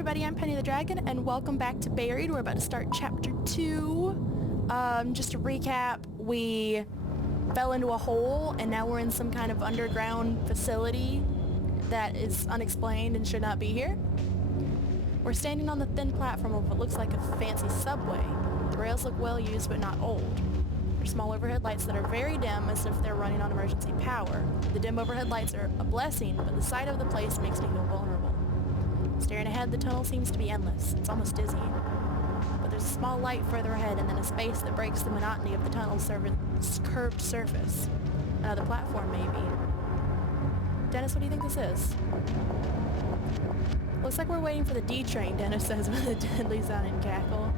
everybody, I'm Penny the Dragon, and welcome back to Buried. We're about to start Chapter 2. Just to recap, we fell into a hole, and now we're in some kind of underground facility that is unexplained and should not be here. We're standing on the thin platform of what looks like a fancy subway. The rails look well used, but not old. There's small overhead lights that are very dim, as if they're running on emergency power. The dim overhead lights are a blessing, but the sight of the place makes me feel vulnerable. Staring ahead, the tunnel seems to be endless. It's almost dizzying. But there's a small light further ahead, and then a space that breaks the monotony of the tunnel's curved surface. Another platform, maybe. Dennis, what do you think this is? Looks like we're waiting for the D train, Dennis says with a deadly sounding cackle.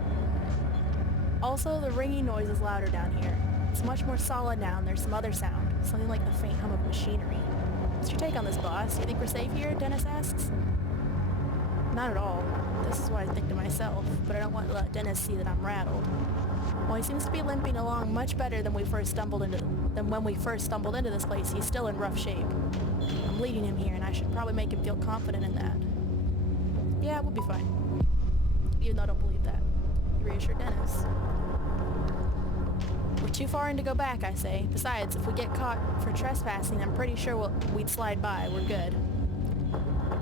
Also, the ringing noise is louder down here. It's much more solid now, and there's some other sound. Something like the faint hum of machinery. What's your take on this, boss? Do you think we're safe here? Dennis asks. Not at all. This is what I think to myself, but I don't want to let Dennis see that I'm rattled. While he seems to be limping along much better than when we first stumbled into this place, he's still in rough shape. I'm leading him here, and I should probably make him feel confident in that. Yeah, we'll be fine. Even though I don't believe that. You reassured Dennis. We're too far in to go back, I say. Besides, if we get caught for trespassing, I'm pretty sure we'd slide by. We're good.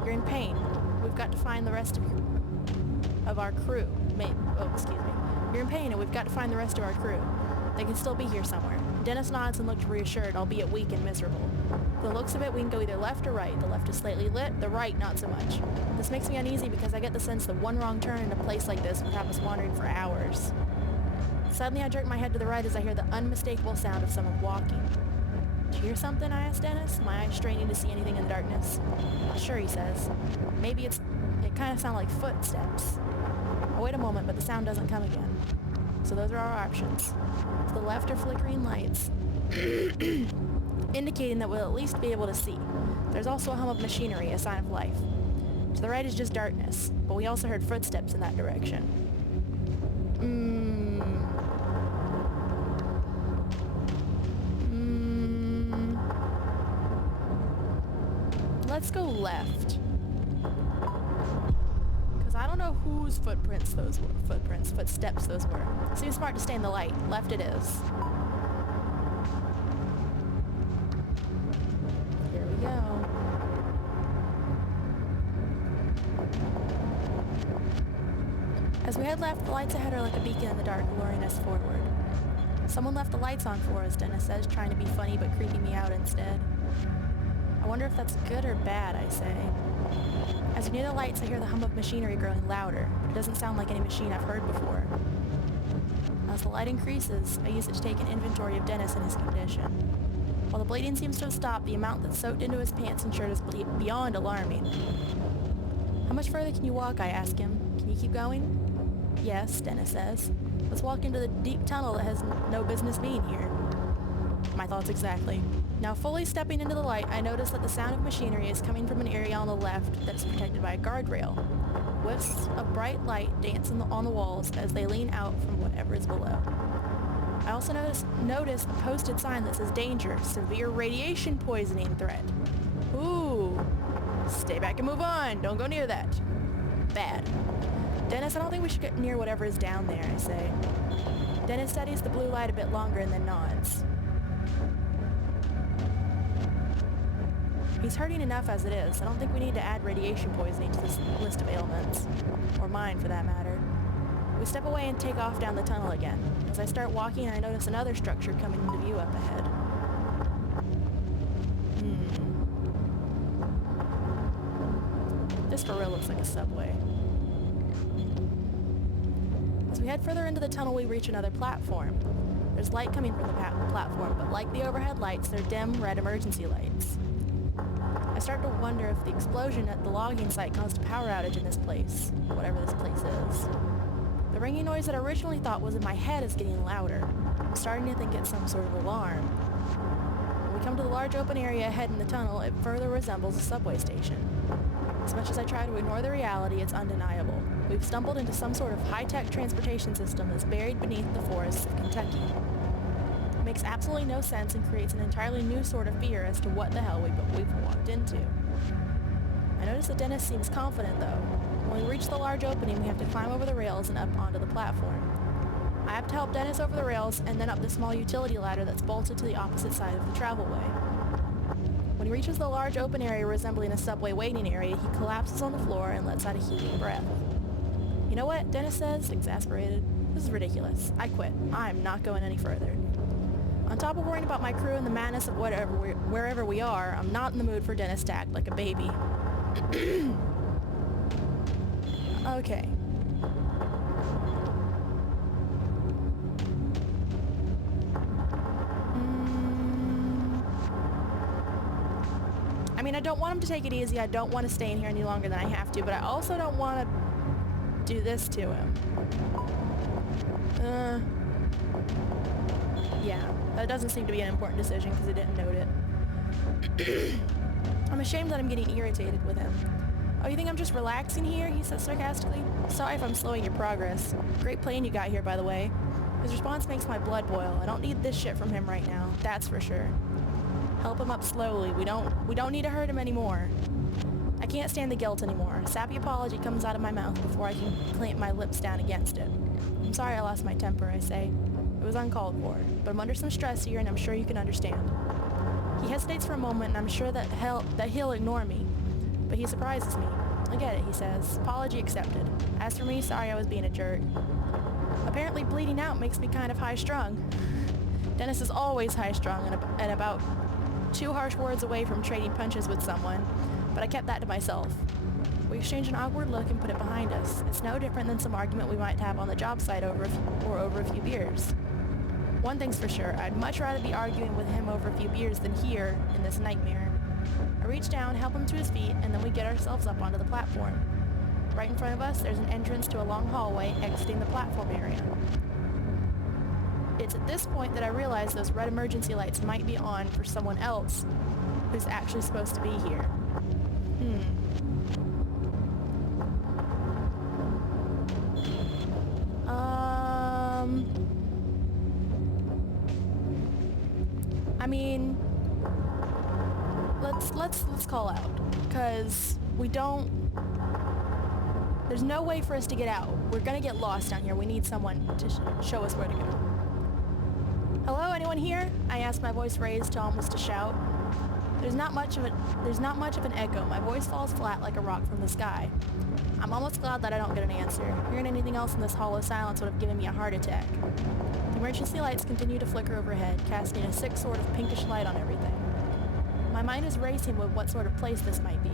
You're in pain. We've got to find the rest of our crew. You're in pain, and we've got to find the rest of our crew. They can still be here somewhere. Dennis nods and looks reassured, albeit weak and miserable. For the looks of it, we can go either left or right. The left is slightly lit, the right not so much. This makes me uneasy because I get the sense that one wrong turn in a place like this would have us wandering for hours. Suddenly I jerk my head to the right as I hear the unmistakable sound of someone walking. Did you hear something? I ask Dennis, my eyes straining to see anything in the darkness. Sure, he says. Maybe it kind of sounds like footsteps. I wait a moment, but the sound doesn't come again. So those are our options. To the left are flickering lights, indicating that we'll at least be able to see. There's also a hum of machinery, a sign of life. To the right is just darkness, but we also heard footsteps in that direction. Let's go left. Because I don't know whose footsteps those were. Seems smart to stay in the light. Left it is. Here we go. As we head left, the lights ahead are like a beacon in the dark, luring us forward. Someone left the lights on for us, Dennis says, trying to be funny but creeping me out instead. I wonder if that's good or bad, I say. As we near the lights, I hear the hum of machinery growing louder. It doesn't sound like any machine I've heard before. As the light increases, I use it to take an inventory of Dennis and his condition. While the bleeding seems to have stopped, the amount that's soaked into his pants and shirt is beyond alarming. How much further can you walk? I ask him. Can you keep going? Yes, Dennis says. Let's walk into the deep tunnel that has no business being here. My thoughts exactly. Now fully stepping into the light, I notice that the sound of machinery is coming from an area on the left that is protected by a guardrail. Wisps of bright light dance on the walls as they lean out from whatever is below. I also notice a posted sign that says danger, severe radiation poisoning threat. Ooh. Stay back and move on. Don't go near that. Bad. Dennis, I don't think we should get near whatever is down there, I say. Dennis studies the blue light a bit longer and then nods. He's hurting enough as it is. I don't think we need to add radiation poisoning to this list of ailments. Or mine, for that matter. We step away and take off down the tunnel again. As I start walking, I notice another structure coming into view up ahead. This for real looks like a subway. As we head further into the tunnel, we reach another platform. There's light coming from the platform, but like the overhead lights, they're dim red emergency lights. I start to wonder if the explosion at the logging site caused a power outage in this place, whatever this place is. The ringing noise that I originally thought was in my head is getting louder. I'm starting to think it's some sort of alarm. When we come to the large open area ahead in the tunnel, it further resembles a subway station. As much as I try to ignore the reality, it's undeniable. We've stumbled into some sort of high-tech transportation system that's buried beneath the forests of Kentucky. It makes absolutely no sense and creates an entirely new sort of fear as to what the hell we've walked into. I notice that Dennis seems confident, though. When we reach the large opening, we have to climb over the rails and up onto the platform. I have to help Dennis over the rails and then up the small utility ladder that's bolted to the opposite side of the travelway. When he reaches the large open area resembling a subway waiting area, he collapses on the floor and lets out a heaving breath. "You know what?" Dennis says, exasperated. "This is ridiculous. I quit. I'm not going any further." On top of worrying about my crew and the madness of wherever we are, I'm not in the mood for Dennis to act like a baby. Okay. I mean, I don't want him to take it easy. I don't want to stay in here any longer than I have to, but I also don't want to do this to him. Yeah, that doesn't seem to be an important decision because he didn't note it. I'm ashamed that I'm getting irritated with him. "Oh, you think I'm just relaxing here?" he says sarcastically. "Sorry if I'm slowing your progress. Great plane you got here, by the way." His response makes my blood boil. I don't need this shit from him right now, that's for sure. Help him up slowly. We don't need to hurt him anymore. I can't stand the guilt anymore. A sappy apology comes out of my mouth before I can clamp my lips down against it. "I'm sorry I lost my temper," I say. "It was uncalled for, but I'm under some stress here and I'm sure you can understand." He hesitates for a moment and I'm sure that he'll ignore me. But he surprises me. "I get it," he says. "Apology accepted. As for me, sorry I was being a jerk." Apparently bleeding out makes me kind of high-strung. Dennis is always high-strung and about 2 harsh words away from trading punches with someone, but I kept that to myself. We exchange an awkward look and put it behind us. It's no different than some argument we might have on the job site over a few beers. One thing's for sure, I'd much rather be arguing with him over a few beers than here in this nightmare. I reach down, help him to his feet, and then we get ourselves up onto the platform. Right in front of us, there's an entrance to a long hallway exiting the platform area. It's at this point that I realize those red emergency lights might be on for someone else who's actually supposed to be here. I mean, let's call out, because there's no way for us to get out. We're gonna get lost down here. We need someone to show us where to go. "Hello, anyone here?" I ask, my voice raised to almost a shout. There's not much of an echo. My voice falls flat like a rock from the sky. I'm almost glad that I don't get an answer. Hearing anything else in this hollow silence would have given me a heart attack. The emergency lights continue to flicker overhead, casting a sick sort of pinkish light on everything. My mind is racing with what sort of place this might be.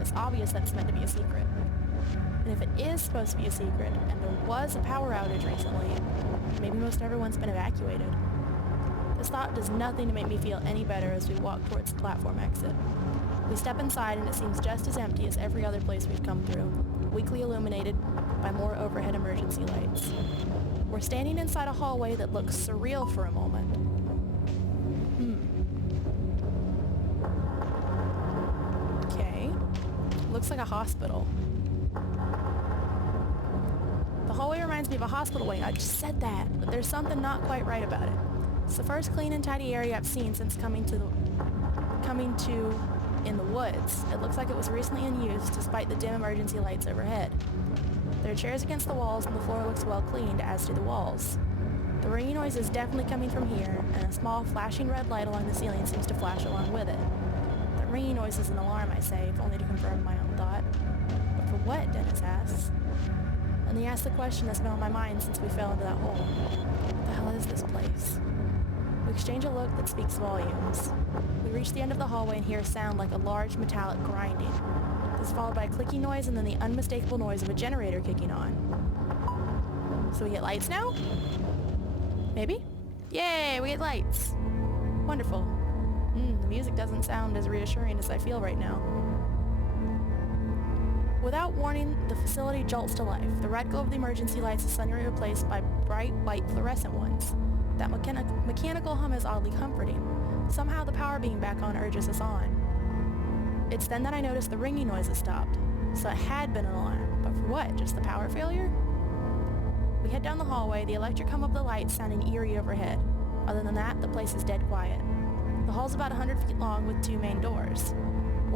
It's obvious that it's meant to be a secret. And if it is supposed to be a secret, and there was a power outage recently, maybe most everyone's been evacuated. This thought does nothing to make me feel any better as we walk towards the platform exit. We step inside and it seems just as empty as every other place we've come through, weakly illuminated by more overhead emergency lights. We're standing inside a hallway that looks surreal for a moment. Okay. Looks like a hospital. The hallway reminds me of a hospital wing. I just said that, but there's something not quite right about it. It's the first clean and tidy area I've seen since coming to in the woods. It looks like it was recently in use despite the dim emergency lights overhead. There are chairs against the walls and the floor looks well cleaned, as do the walls. The ringing noise is definitely coming from here, and a small flashing red light along the ceiling seems to flash along with it. The ringing noise is an alarm, I say, if only to confirm my own thought. But for what? Dennis asks. And he asks the question that's been on my mind since we fell into that hole. What the hell is this place? We exchange a look that speaks volumes. We reach the end of the hallway and hear a sound like a large metallic grinding. This is followed by a clicking noise and then the unmistakable noise of a generator kicking on. So we get lights now? Maybe? Yay, we get lights. Wonderful. The music doesn't sound as reassuring as I feel right now. Without warning, the facility jolts to life. The red glow of the emergency lights is suddenly replaced by bright white fluorescent ones. That mechanical hum is oddly comforting. Somehow the power being back on urges us on. It's then that I notice the ringing noise has stopped. So it had been an alarm. But for what? Just the power failure? We head down the hallway, the electric hum of the lights sounding eerie overhead. Other than that, the place is dead quiet. The hall's about 100 feet long with 2 main doors.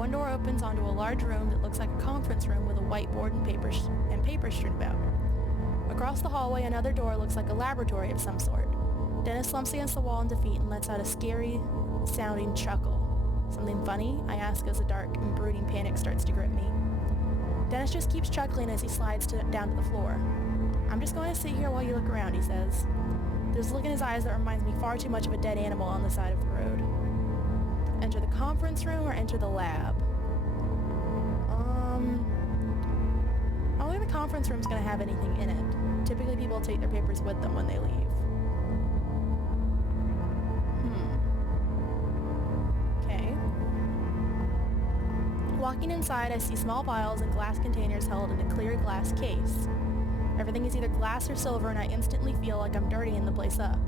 One door opens onto a large room that looks like a conference room with a whiteboard and paper strewn about. Across the hallway, another door looks like a laboratory of some sort. Dennis slumps against the wall in defeat and lets out a scary-sounding chuckle. Something funny? I ask as a dark and brooding panic starts to grip me. Dennis just keeps chuckling as he slides down to the floor. I'm just going to sit here while you look around, he says. There's a look in his eyes that reminds me far too much of a dead animal on the side of the road. Enter the conference room or enter the lab? I don't think the conference room's going to have anything in it. Typically people take their papers with them when they leave. Okay. Walking inside, I see small vials and glass containers held in a clear glass case. Everything is either glass or silver, and I instantly feel like I'm dirtying the place up.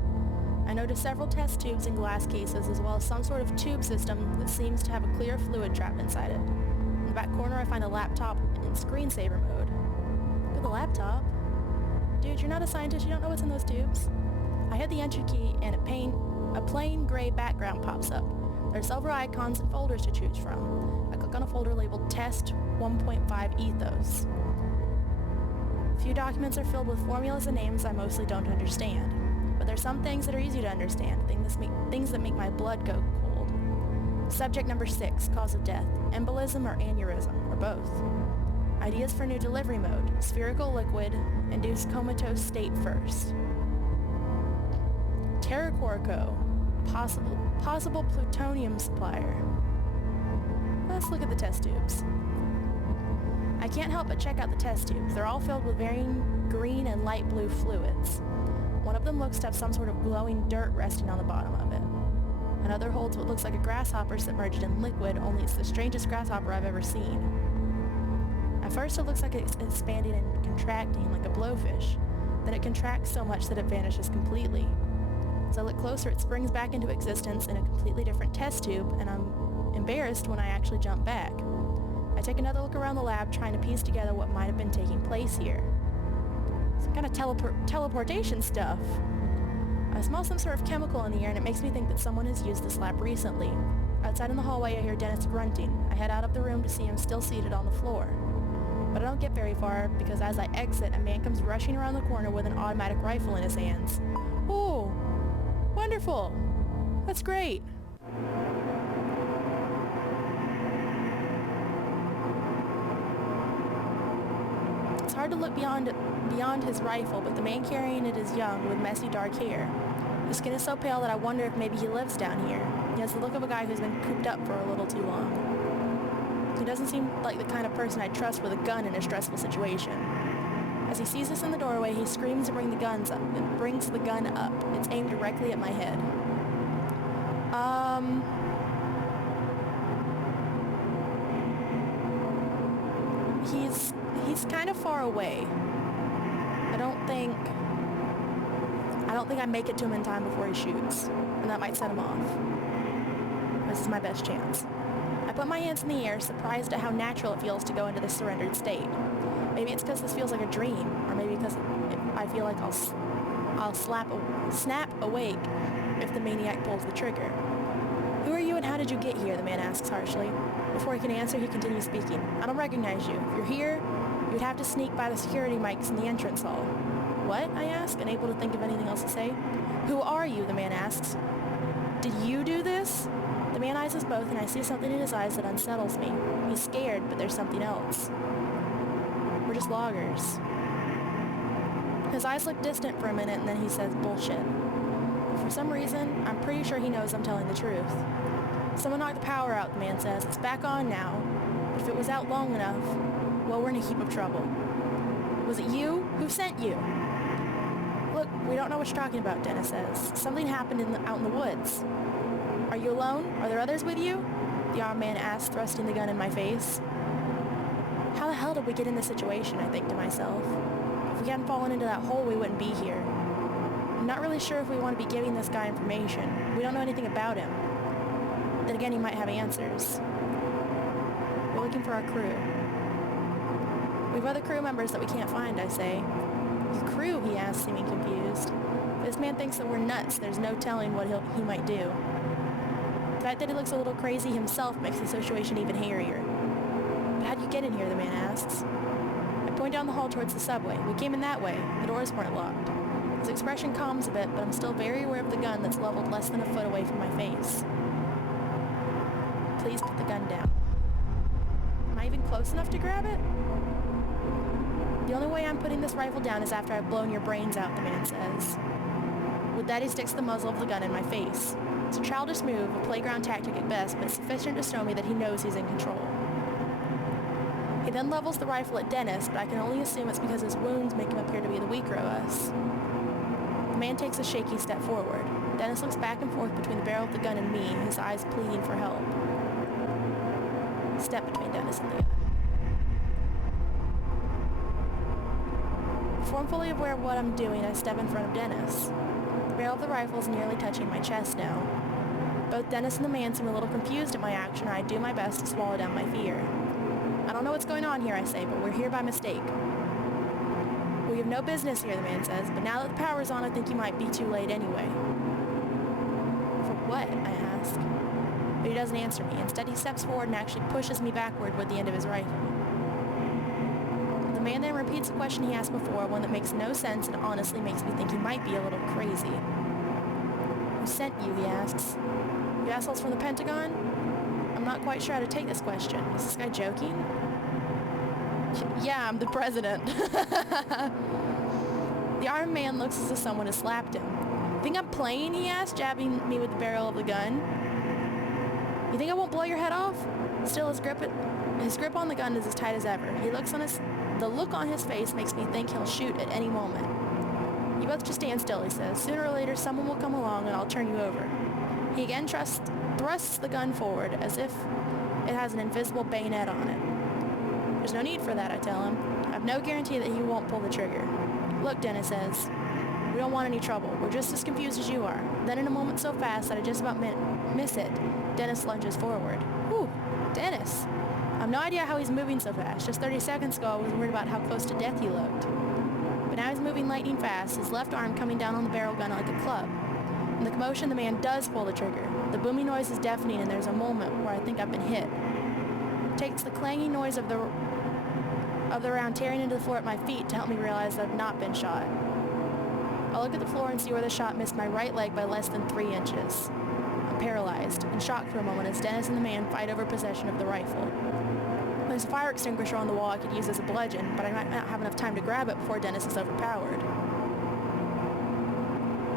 I notice several test tubes in glass cases, as well as some sort of tube system that seems to have a clear fluid trapped inside it. In the back corner, I find a laptop in screensaver mode. Look at the laptop. Dude, you're not a scientist, you don't know what's in those tubes. I hit the enter key, and a plain gray background pops up. There are several icons and folders to choose from. I click on a folder labeled Test 1.5 Ethos. A few documents are filled with formulas and names I mostly don't understand. But there's some things that are easy to understand, things that make my blood go cold. Subject number 6, cause of death, embolism or aneurysm, or both. Ideas for new delivery mode, spherical liquid, induced comatose state first. TerraCorco, possible plutonium supplier. Let's look at the test tubes. I can't help but check out the test tubes. They're all filled with varying green and light blue fluids. One of them looks to have some sort of glowing dirt resting on the bottom of it. Another holds what looks like a grasshopper submerged in liquid, only it's the strangest grasshopper I've ever seen. At first it looks like it's expanding and contracting like a blowfish. Then it contracts so much that it vanishes completely. As I look closer, it springs back into existence in a completely different test tube, and I'm embarrassed when I actually jump back. I take another look around the lab, trying to piece together what might have been taking place here. Some kind of teleportation stuff. I smell some sort of chemical in the air, and it makes me think that someone has used this lab recently. Outside in the hallway, I hear Dennis grunting. I head out of the room to see him still seated on the floor. But I don't get very far, because as I exit, a man comes rushing around the corner with an automatic rifle in his hands. Oh, wonderful! That's great! It's hard to look beyond his rifle, but the man carrying it is young, with messy dark hair. His skin is so pale that I wonder if maybe he lives down here. He has the look of a guy who's been cooped up for a little too long. He doesn't seem like the kind of person I'd trust with a gun in a stressful situation. As he sees us in the doorway, he screams to bring the gun up. It's aimed directly at my head. He's kind of far away. I don't think I make it to him in time before he shoots, and that might set him off. This is my best chance. I put my hands in the air, surprised at how natural it feels to go into this surrendered state. Maybe it's because this feels like a dream, or maybe because I feel like I'll snap awake if the maniac pulls the trigger. Who are you and how did you get here? The man asks harshly. Before he can answer, he continues speaking. I don't recognize you. If you're here, you'd have to sneak by the security mics in the entrance hall. What? I ask, unable to think of anything else to say. Who are you? The man asks. Did you do this? The man eyes us both, and I see something in his eyes that unsettles me. He's scared, but there's something else. We're just loggers. His eyes look distant for a minute, and then he says bullshit. For some reason, I'm pretty sure he knows I'm telling the truth. Someone knocked the power out, the man says. It's back on now. But if it was out long enough, well, we're in a heap of trouble. Was it you? Who sent you? Look, we don't know what you're talking about, Dennis says. Something happened out in the woods. Are you alone? Are there others with you? The armed man asks, thrusting the gun in my face. How the hell did we get in this situation, I think to myself. If we hadn't fallen into that hole, we wouldn't be here. I'm not really sure if we want to be giving this guy information. We don't know anything about him. Then again, he might have answers. We're looking for our crew. We have other crew members that we can't find, I say. Your crew, he asks, seeming confused. This man thinks that we're nuts. There's no telling what he might do. fact that he looks a little crazy himself makes the situation even hairier. But how'd you get in here, the man asks. I point down the hall towards the subway. We came in that way. The doors weren't locked. His expression calms a bit, but I'm still very aware of the gun that's leveled less than a foot away from my face. Please put the gun down. Am I even close enough to grab it? The only way I'm putting this rifle down is after I've blown your brains out, the man says. With that, he sticks the muzzle of the gun in my face. It's a childish move, a playground tactic at best, but sufficient to show me that he knows he's in control. He then levels the rifle at Dennis, but I can only assume it's because his wounds make him appear to be the weaker of us. The man takes a shaky step forward. Dennis looks back and forth between the barrel of the gun and me, his eyes pleading for help. Step between Dennis and the gun. Before I'm fully aware of what I'm doing, I step in front of Dennis. The barrel of the rifle is nearly touching my chest now. Both Dennis and the man seem a little confused at my action, and I do my best to swallow down my fear. I don't know what's going on here, I say, but we're here by mistake. We have no business here, the man says, but now that the power's on, I think you might be too late anyway. For what? I ask. But he doesn't answer me. Instead, he steps forward and actually pushes me backward with the end of his rifle. The man then repeats the question he asked before, one that makes no sense and honestly makes me think he might be a little crazy. Who sent you, he asks. You assholes from the Pentagon? I'm not quite sure how to take this question. Is this guy joking? Yeah, I'm the president. The armed man looks as if someone has slapped him. Think I'm playing, he asks, jabbing me with the barrel of the gun. You think I won't blow your head off? Still, his grip on the gun is as tight as ever. The look on his face makes me think he'll shoot at any moment. You both just stand still, he says. Sooner or later, someone will come along and I'll turn you over. He again thrusts the gun forward as if it has an invisible bayonet on it. There's no need for that, I tell him. I have no guarantee that he won't pull the trigger. Look, Dennis says, we don't want any trouble. We're just as confused as you are. Then in a moment so fast that I just about miss it, Dennis lunges forward. Whew, Dennis. I have no idea how he's moving so fast. Just 30 seconds ago, I was worried about how close to death he looked. But now he's moving lightning fast, his left arm coming down on the barrel gun like a club. In the commotion, the man does pull the trigger. The booming noise is deafening, and there's a moment where I think I've been hit. It takes the clanging noise of the round tearing into the floor at my feet to help me realize that I've not been shot. I look at the floor and see where the shot missed my right leg by less than 3 inches. I'm paralyzed, in shock for a moment as Dennis and the man fight over possession of the rifle. There's a fire extinguisher on the wall I could use as a bludgeon, but I might not have enough time to grab it before Dennis is overpowered.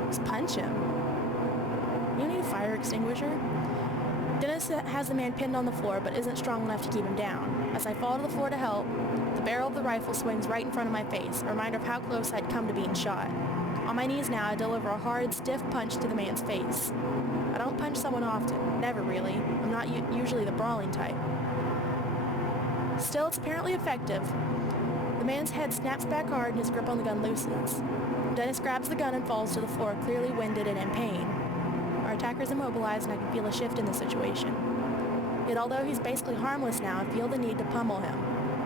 Just punch him. You don't need a fire extinguisher. Dennis has the man pinned on the floor, but isn't strong enough to keep him down. As I fall to the floor to help, the barrel of the rifle swings right in front of my face, a reminder of how close I'd come to being shot. On my knees now, I deliver a hard, stiff punch to the man's face. I don't punch someone often. Never really. I'm not usually the brawling type. Still, it's apparently effective. The man's head snaps back hard and his grip on the gun loosens. Dennis grabs the gun and falls to the floor, clearly winded and in pain. Our attacker is immobilized and I can feel a shift in the situation. Yet although he's basically harmless now, I feel the need to pummel him.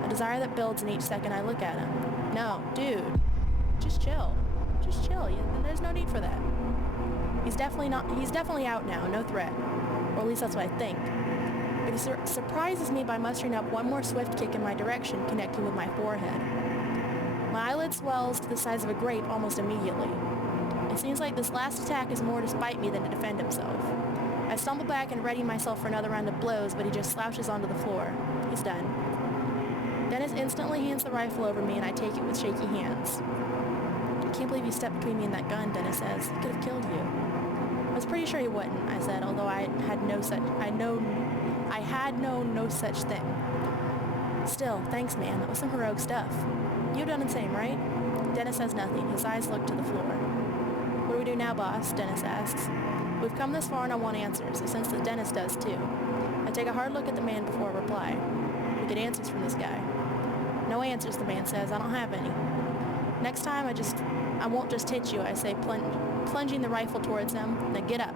A desire that builds in each second I look at him. No, dude. Just chill. Just chill. There's no need for that. He's definitely out now, no threat. Or at least that's what I think. But he surprises me by mustering up one more swift kick in my direction, connecting with my forehead. My eyelid swells to the size of a grape almost immediately. It seems like this last attack is more to spite me than to defend himself. I stumble back and ready myself for another round of blows, but he just slouches onto the floor. He's done. Dennis instantly hands the rifle over me and I take it with shaky hands. I can't believe you stepped between me and that gun, Dennis says. He could have killed you. I was pretty sure he wouldn't, I said, although I had known no such thing. Still, thanks man, that was some heroic stuff. You've done the same, right? Dennis says nothing. His eyes look to the floor. What do we do now, boss? Dennis asks. We've come this far and I want answers. I sense that Dennis does too. I take a hard look at the man before I reply. We get answers from this guy. No answers, the man says. I don't have any. Next time, I won't just hit you, I say, plunging the rifle towards him. Then get up.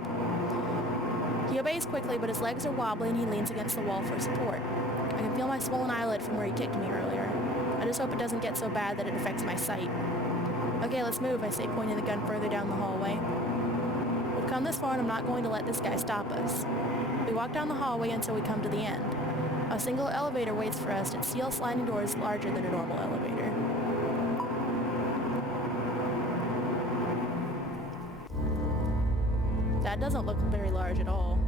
He obeys quickly, but his legs are wobbly and he leans against the wall for support. I can feel my swollen eyelid from where he kicked me earlier. I just hope it doesn't get so bad that it affects my sight. Okay, let's move, I say, pointing the gun further down the hallway. We've come this far and I'm not going to let this guy stop us. We walk down the hallway until we come to the end. A single elevator waits for us and steel sliding doors larger than a normal elevator. That doesn't look very large at all.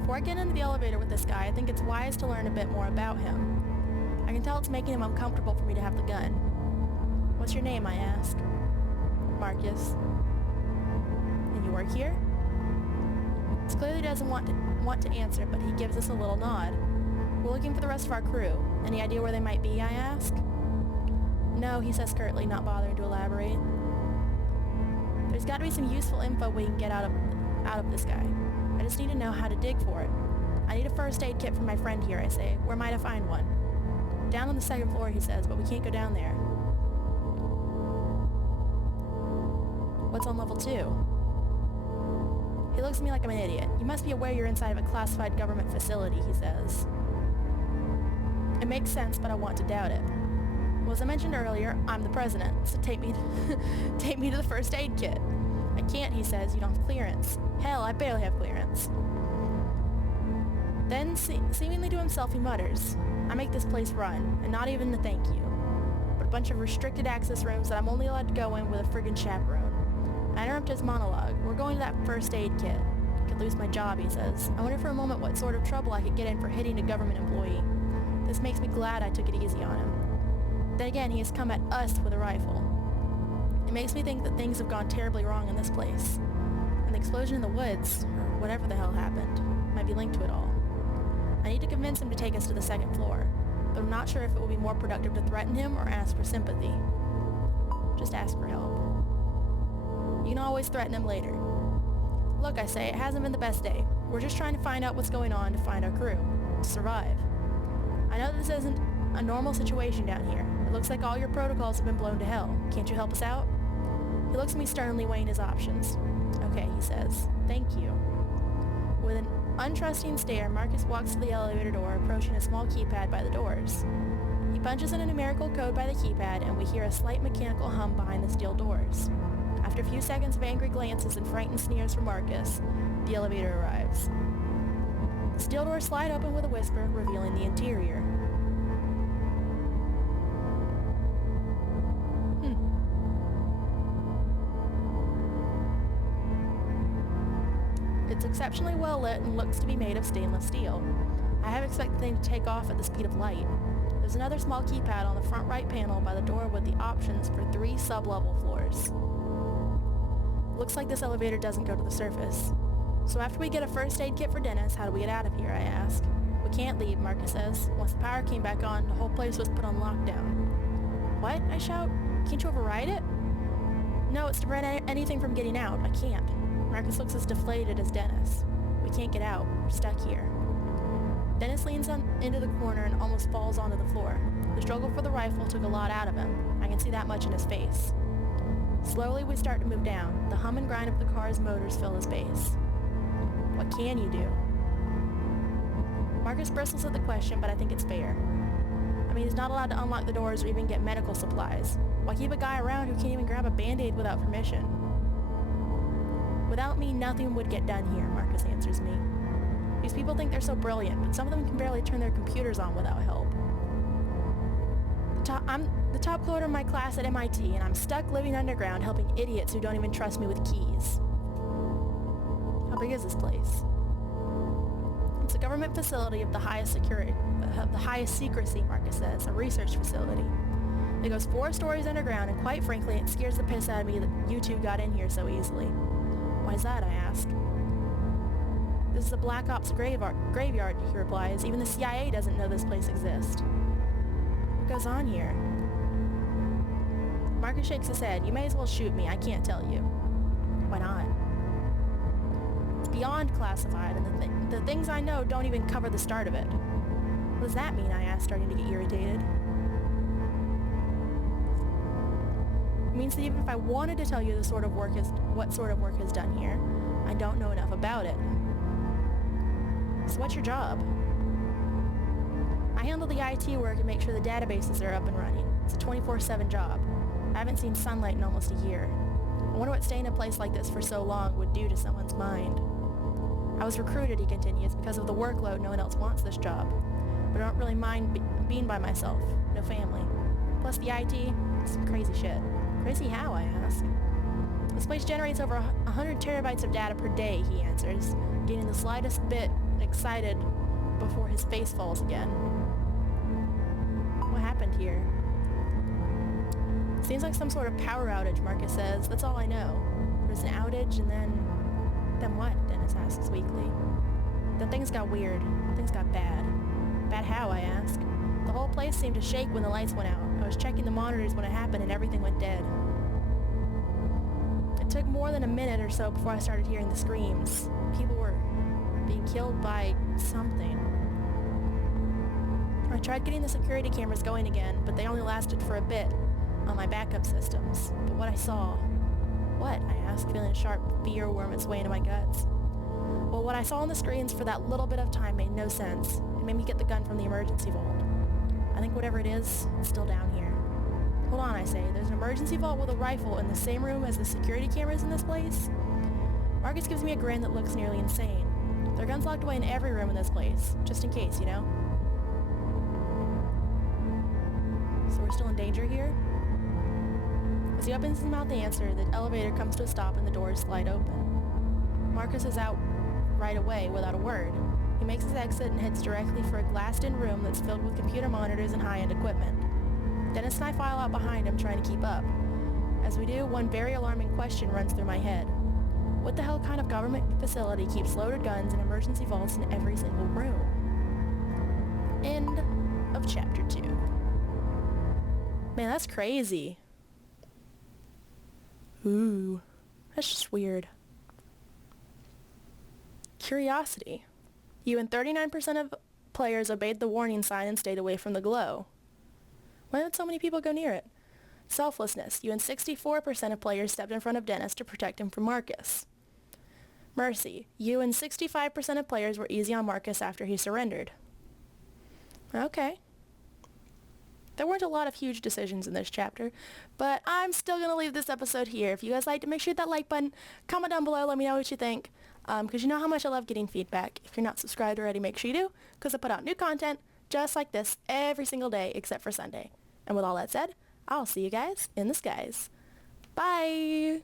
Before I get into the elevator with this guy, I think it's wise to learn a bit more about him. I can tell it's making him uncomfortable for me to have the gun. What's your name, I ask. Marcus. And you work here? He clearly doesn't want to answer, but he gives us a little nod. We're looking for the rest of our crew. Any idea where they might be, I ask? No, he says curtly, not bothering to elaborate. There's got to be some useful info we can get out of this guy. I just need to know how to dig for it. I need a first aid kit for my friend here, I say. Where might I find one? Down on the second floor, he says, but we can't go down there. What's on level 2? He looks at me like I'm an idiot. You must be aware you're inside of a classified government facility, he says. It makes sense, but I want to doubt it. Well, as I mentioned earlier, I'm the president, so take me to the first aid kit. I can't, he says. You don't have clearance. Hell, I barely have clearance. Then, seemingly to himself, he mutters, I make this place run, and not even a thank you, but a bunch of restricted access rooms that I'm only allowed to go in with a friggin' chaperone. I interrupt his monologue. We're going to that first aid kit. I could lose my job, he says. I wonder for a moment what sort of trouble I could get in for hitting a government employee. This makes me glad I took it easy on him. Then again, he has come at us with a rifle. It makes me think that things have gone terribly wrong in this place. And the explosion in the woods, or whatever the hell happened, might be linked to it all. I need to convince him to take us to the second floor, but I'm not sure if it will be more productive to threaten him or ask for sympathy. Just ask for help. You can always threaten him later. Look, I say, it hasn't been the best day. We're just trying to find out what's going on to find our crew, to survive. I know this isn't a normal situation down here. It looks like all your protocols have been blown to hell. Can't you help us out? He looks at me sternly, weighing his options. Okay, he says. Thank you. With an untrusting stare, Marcus walks to the elevator door, approaching a small keypad by the doors. He punches in a numerical code by the keypad, and we hear a slight mechanical hum behind the steel doors. After a few seconds of angry glances and frightened sneers from Marcus, the elevator arrives. The steel doors slide open with a whisper, revealing the interior. It's exceptionally well lit and looks to be made of stainless steel. I have expected the thing to take off at the speed of light. There's another small keypad on the front right panel by the door with the options for 3 sub-level floors. Looks like this elevator doesn't go to the surface. So after we get a first aid kit for Dennis, how do we get out of here, I ask. We can't leave, Marcus says. Once the power came back on, the whole place was put on lockdown. What? I shout. Can't you override it? No, it's to prevent anything from getting out. I can't. Marcus looks as deflated as Dennis. We can't get out. We're stuck here. Dennis leans into the corner and almost falls onto the floor. The struggle for the rifle took a lot out of him. I can see that much in his face. Slowly, we start to move down. The hum and grind of the car's motors fill his space. What can you do? Marcus bristles at the question, but I think it's fair. I mean, he's not allowed to unlock the doors or even get medical supplies. Why keep a guy around who can't even grab a Band-Aid without permission? Without me, nothing would get done here, Marcus answers me. These people think they're so brilliant, but some of them can barely turn their computers on without help. I'm the top coder in my class at MIT, and I'm stuck living underground helping idiots who don't even trust me with keys. How big is this place? It's a government facility of the highest security, of the highest secrecy, Marcus says, a research facility. It goes 4 stories underground, and quite frankly, it scares the piss out of me that you two got in here so easily. Why's that, I ask. This is a Black Ops graveyard, he replies. Even the CIA doesn't know this place exists. What goes on here? Marcus shakes his head. You may as well shoot me. I can't tell you. Why not? It's beyond classified, and the things I know don't even cover the start of it. What does that mean, I ask, starting to get irritated. It means that even if I wanted to tell you what sort of work is done here, I don't know enough about it. So what's your job? I handle the IT work and make sure the databases are up and running. It's a 24/7 job. I haven't seen sunlight in almost a year. I wonder what staying in a place like this for so long would do to someone's mind. I was recruited, he continues, because of the workload. No one else wants this job. But I don't really mind being by myself. No family. Plus the IT, some crazy shit. Crazy how, I ask. This place generates over 100 terabytes of data per day, he answers, getting the slightest bit excited before his face falls again. What happened here? Seems like some sort of power outage, Marcus says. That's all I know. There's an outage and then what? Dennis asks weakly. Then things got weird. Things got bad. Bad how, I ask. The whole place seemed to shake when the lights went out. I was checking the monitors when it happened and everything went dead. It took more than a minute or so before I started hearing the screams. People were being killed by something. I tried getting the security cameras going again, but they only lasted for a bit on my backup systems. But what I saw... What? I asked, feeling a sharp fear worm its way into my guts. Well, what I saw on the screens for that little bit of time made no sense. It made me get the gun from the emergency vault. I think whatever it is, it's still down here. Hold on, I say. There's an emergency vault with a rifle in the same room as the security cameras in this place? Marcus gives me a grin that looks nearly insane. There are guns locked away in every room in this place, just in case, you know? So we're still in danger here? As he opens his mouth to answer, the elevator comes to a stop and the doors slide open. Marcus is out right away without a word. He makes his exit and heads directly for a glassed-in room that's filled with computer monitors and high-end equipment. Dennis and I file out behind him, trying to keep up. As we do, one very alarming question runs through my head. What the hell kind of government facility keeps loaded guns and emergency vaults in every single room? End of chapter 2. Man, that's crazy. Ooh, that's just weird. Curiosity. You and 39% of players obeyed the warning sign and stayed away from the glow. Why did so many people go near it? Selflessness. You and 64% of players stepped in front of Dennis to protect him from Marcus. Mercy. You and 65% of players were easy on Marcus after he surrendered. Okay. There weren't a lot of huge decisions in this chapter, but I'm still going to leave this episode here. If you guys liked it, make sure to hit that like button, comment down below, let me know what you think, because you know how much I love getting feedback. If you're not subscribed already, make sure you do, because I put out new content just like this every single day except for Sunday. And with all that said, I'll see you guys in the skies. Bye!